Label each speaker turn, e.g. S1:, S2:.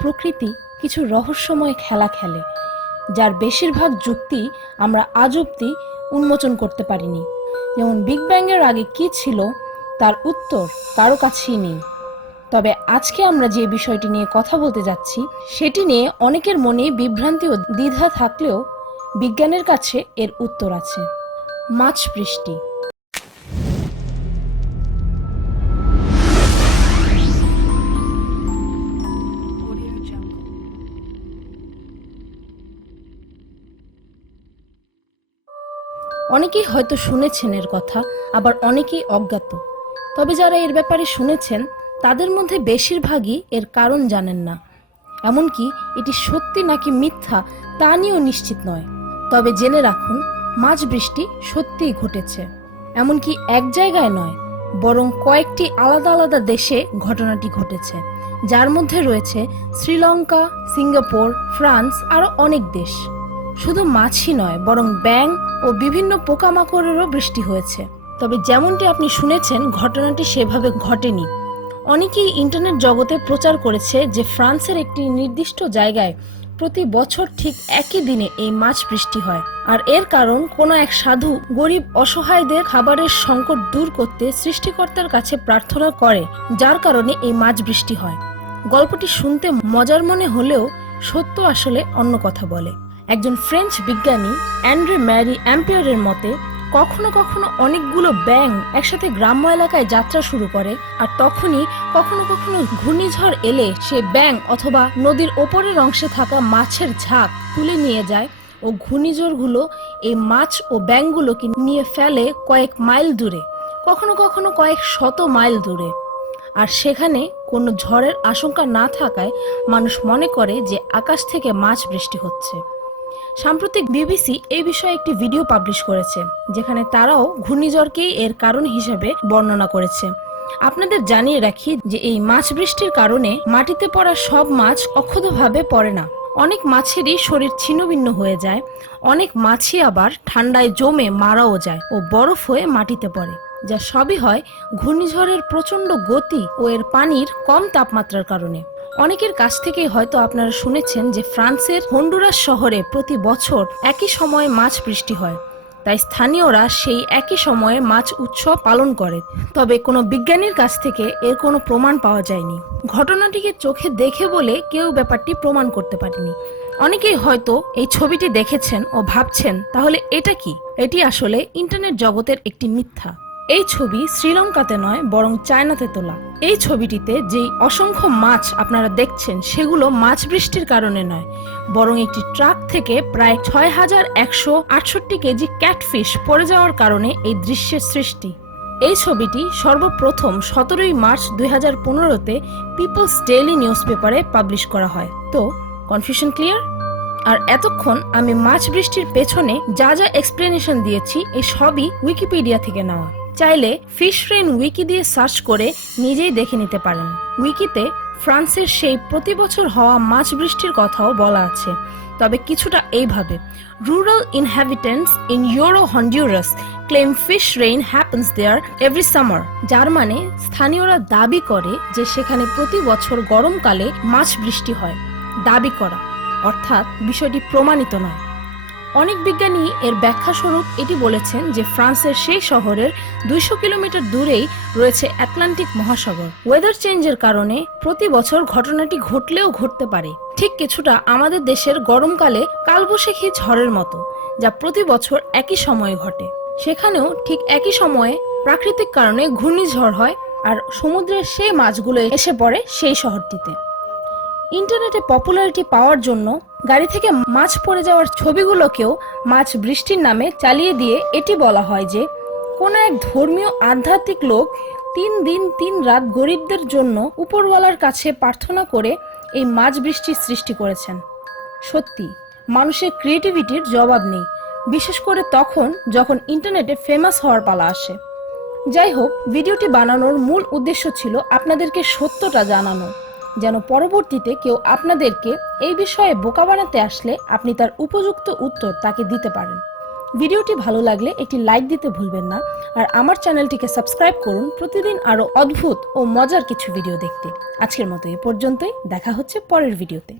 S1: প্রকৃতি কিছু রহস্যময় খেলা খেলে, যার বেশিরভাগ যুক্তি আমরা আজ অব্দি উন্মোচন করতে পারিনি। যেমন বিগ ব্যাংয়ের আগে কি ছিল, তার উত্তর কারও কাছেই নেই। তবে আজকে আমরা যে বিষয়টি নিয়ে কথা বলতে যাচ্ছি, সেটি নিয়ে অনেকের মনে বিভ্রান্তি ও দ্বিধা থাকলেও বিজ্ঞানের কাছে এর উত্তর আছে। মাছ বৃষ্টি অনেকেই হয়তো শুনেছেন এর কথা, আবার অনেকেই অজ্ঞাত। তবে যারা এর ব্যাপারে শুনেছেন, তাদের মধ্যে বেশিরভাগই এর কারণ জানেন না। এমনকি এটি সত্যি নাকি মিথ্যা, তা নিয়েও নিশ্চিত নয়। তবে জেনে রাখুন মাঝ বৃষ্টি সত্যিই ঘটেছে। এমনকি এক জায়গায় নয়, বরং কয়েকটি আলাদা আলাদা দেশে ঘটনাটি ঘটেছে। যার মধ্যে রয়েছে শ্রীলঙ্কা, সিঙ্গাপুর, ফ্রান্স, আরও অনেক দেশ। শুধু মাছই নয়, বরং ব্যাং ও বিভিন্ন পোকামাকড়েরও বৃষ্টি হয়েছে। তবে যেমনটি আপনি শুনেছেন, ঘটনাটি সেভাবে ঘটেনি। অনেকেই ইন্টারনেট জগতে প্রচার করেছে যে ফ্রান্সের একটি নির্দিষ্ট জায়গায় প্রতি বছর ঠিক একই দিনে এই মাছ বৃষ্টি হয়। আর এর কারণ, কোনো এক সাধু গরিব অসহায়দের খাবারের সংকট দূর করতে সৃষ্টিকর্তার কাছে প্রার্থনা করে, যার কারণে এই মাছ বৃষ্টি হয়। গল্পটি শুনতে মজার মনে হলেও সত্য আসলে অন্য কথা বলে। একজন ফ্রেঞ্চ বিজ্ঞানী অ্যান্ড্রে ম্যারি অ্যাম্পিয়ারের মতে, কখনো কখনো অনেকগুলো ব্যাং একসাথে গ্রাম্য এলাকায় যাত্রা শুরু করে, আর তখনই কখনো কখনো ঘূর্ণিঝড় এলে সে ব্যাং অথবা নদীর ওপরের অংশে থাকা মাছের ঝাঁক তুলে নিয়ে যায় ও ঘূর্ণিঝড়গুলো এই মাছ ও ব্যাংগুলোকে নিয়ে ফেলে কয়েক মাইল দূরে, কখনো কখনো কয়েক শত মাইল দূরে। আর সেখানে কোনো ঝড়ের আশঙ্কা না থাকায় মানুষ মনে করে যে আকাশ থেকে মাছ বৃষ্টি হচ্ছে। সাম্প্রতিক বিবিসি এই বিষয়ে একটি ভিডিও পাবলিশ করেছে, যেখানে তারাও ঘূর্ণিঝড়কেই এর কারণ হিসেবে বর্ণনা করেছে। আপনাদের জানিয়ে রাখি যে এই মাছ বৃষ্টির কারণে মাটিতে পড়া সব মাছ অক্ষতভাবে পড়ে না। অনেক মাছেরই শরীর ছিন্নভিন্ন হয়ে যায়, অনেক মাছই আবার ঠান্ডায় জমে মারাও যায় ও বরফ হয়ে মাটিতে পড়ে, যা সবই হয় ঘূর্ণিঝড়ের প্রচণ্ড গতি ও এর পানির কম তাপমাত্রার কারণে। অনেকের কাছ থেকে হয়তো আপনারা শুনেছেন যে ফ্রান্সের হন্ডুরাস শহরে প্রতি বছর একই সময়ে মাছ বৃষ্টি হয়। তাই স্থানীয়রা সেই একই সময়ে মাছ উৎসব পালন করে। তবে কোনো বিজ্ঞানীর কাছ থেকে এর কোনো প্রমাণ পাওয়া যায়নি। ঘটনাটিকে চোখে দেখে বলে কেউ ব্যাপারটি প্রমাণ করতে পারেনি। অনেকেই হয়তো এই ছবিটি দেখেছেন ও ভাবছেন, তাহলে এটা কি? এটি আসলে ইন্টারনেট জগতের একটি মিথ্যা। এই ছবি শ্রীলঙ্কাতে নয়, বরং চায়নাতে তোলা। এই ছবিটিতে যেই অসংখ্য মাছ আপনারা দেখছেন, সেগুলো মাছ বৃষ্টির কারণে নয়, বরং একটি ট্রাক থেকে প্রায় ছয় হাজার একশো আটষট্টি কেজি ক্যাটফিশ পড়ে যাওয়ার কারণে এই দৃশ্যের সৃষ্টি। এই ছবিটি সর্বপ্রথম সতেরোই মার্চ দুই হাজার পনেরোতে পিপলস ডেইলি নিউজ পেপারে পাবলিশ করা হয়। তো, কনফিউশন ক্লিয়ার? আর এতক্ষণ আমি মাছ বৃষ্টির পেছনে যা যা এক্সপ্লেনেশন দিয়েছি এই সবই উইকিপিডিয়া থেকে নেওয়া। চাইলে ফিশ রেন উইকি দিয়ে সার্চ করে নিজেই দেখে নিতে পারেন। উইকিতে ফ্রান্সের সেই প্রতি বছর হওয়া মাছ বৃষ্টির কথাও বলা আছে। তবে কিছুটা এইভাবে। Rural inhabitants in Yoro Honduras claim fish rain happens there every summer যার মানে স্থানীয়রা দাবি করে যে সেখানে প্রতি বছর গরমকালে মাছ বৃষ্টি হয়। দাবি করা। অর্থাৎ বিষয়টি প্রমাণিত নয়। অনেক বিজ্ঞানী এর ব্যাখ্যা স্বরূপ এটি বলেছেন যে ফ্রান্সের সেই শহরের দুইশো কিলোমিটার দূরেই রয়েছে আটলান্টিক মহাসাগর। ওয়েদার চেঞ্জের কারণে প্রতি বছর ঘটনাটি ঘটলেও ঘটতে পারে। ঠিক কিছুটা আমাদের দেশের গরমকালে কালবৈশাখী ঝড়ের মতো, যা প্রতি বছর একই সময়ে ঘটে। সেখানেও ঠিক একই সময়ে প্রাকৃতিক কারণে ঘূর্ণিঝড় হয় আর সমুদ্রের সেই মাছগুলো এসে পড়ে সেই শহরটিতে। ইন্টারনেটে পপুলারিটি পাওয়ার জন্য গাড়ি থেকে মাছ পড়ে যাওয়ার ছবিগুলোকেও মাছ বৃষ্টির নামে চালিয়ে দিয়ে এটি বলা হয় যে, কোনো এক ধর্মীয় আধ্যাত্মিক লোক তিন দিন তিন রাত গরিবদের জন্য উপরওয়ালার কাছে প্রার্থনা করে এই মাছ বৃষ্টির সৃষ্টি করেছেন। সত্যি, মানুষের ক্রিয়েটিভিটির জবাব নেই, বিশেষ করে তখন যখন ইন্টারনেটে ফেমাস হওয়ার পালা আসে। যাই হোক, ভিডিওটি বানানোর মূল উদ্দেশ্য ছিল আপনাদেরকে সত্যটা জানানো। যেন পরবর্তীতে কেউ আপনাদেরকে এই বিষয়ে বোকা বানাতে আসলে আপনি তার উপযুক্ত উত্তর তাকে দিতে পারেন। ভিডিওটি ভালো লাগলে একটি লাইক দিতে ভুলবেন না আর আমার চ্যানেলটিকে সাবস্ক্রাইব করুন। প্রতিদিন আরও অদ্ভুত ও মজার কিছু ভিডিও দেখতে। আজকের মতো এ পর্যন্তই। দেখা হচ্ছে পরের ভিডিওতে।